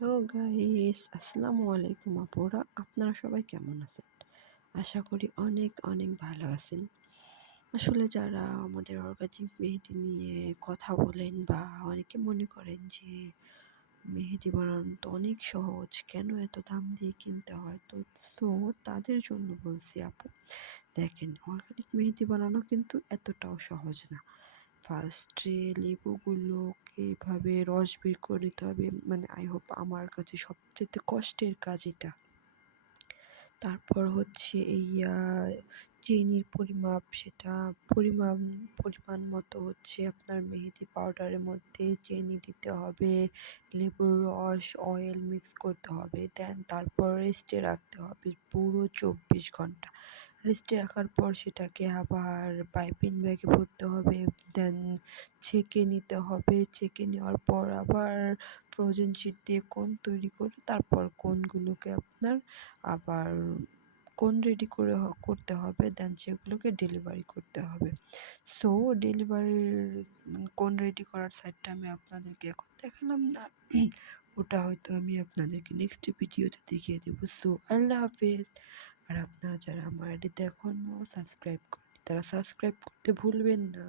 Hello guys, আসসালামু আলাইকুম আপুরা। আপনারা সবাই কেমন আছেন? আশা করি অনেক অনেক ভালো আছেন। আসলে যারা আমাদের অর্গানিক মেহেদি নিয়ে কথা বলেন বা অনেকে মনে করেন যে মেহেদি বানানো তো অনেক সহজ, কেন এত দাম দিয়ে কিনতে হয়? তো তাদের জন্য বলছি আপু, দেখেন, অর্গানিক মেহেদি বানানো কিন্তু এতটাও সহজ না। ফার্স্টে লেবুগুলোকে এভাবে রস বের করে নিতে হবে। মানে আই হোপ আমার কাছে সবচেয়ে কষ্টের কাজ এটা। তারপর হচ্ছে এই চিনির পরিমাপ, সেটা পরিমাণ পরিমাণ মতো হচ্ছে আপনার মেহেদি পাউডারের মধ্যে চিনি দিতে হবে, লেবুর রস, অয়েল মিক্স করতে হবে। দেন তারপর রেস্টে রাখতে হবে পুরো ২৪ ঘন্টা। রেস্টে রাখার পর সেটাকে আবার পাইপিং ব্যাগে ভরতে হবে। দেন ছেঁকে নিতে হবে। ছেঁকে নেওয়ার পর আবার ফ্রোজেন শিট দিয়ে কোন তৈরি করে তারপর কোনগুলোকে আপনার আবার কোন রেডি করে করতে হবে। দেন সেগুলোকে ডেলিভারি করতে হবে। সো ডেলিভারির কোন রেডি করার সাইডটা আমি আপনাদেরকে এখন দেখালাম না। ওটা হয়তো আমি আপনাদেরকে নেক্সট ভিডিওতে দেখিয়ে দেবো। সো আল্লাহ হাফেজ। আর আপনারা যারা আমার আইডিতে এখনও সাবস্ক্রাইব করেনি তারা সাবস্ক্রাইব করতে ভুলবেন না।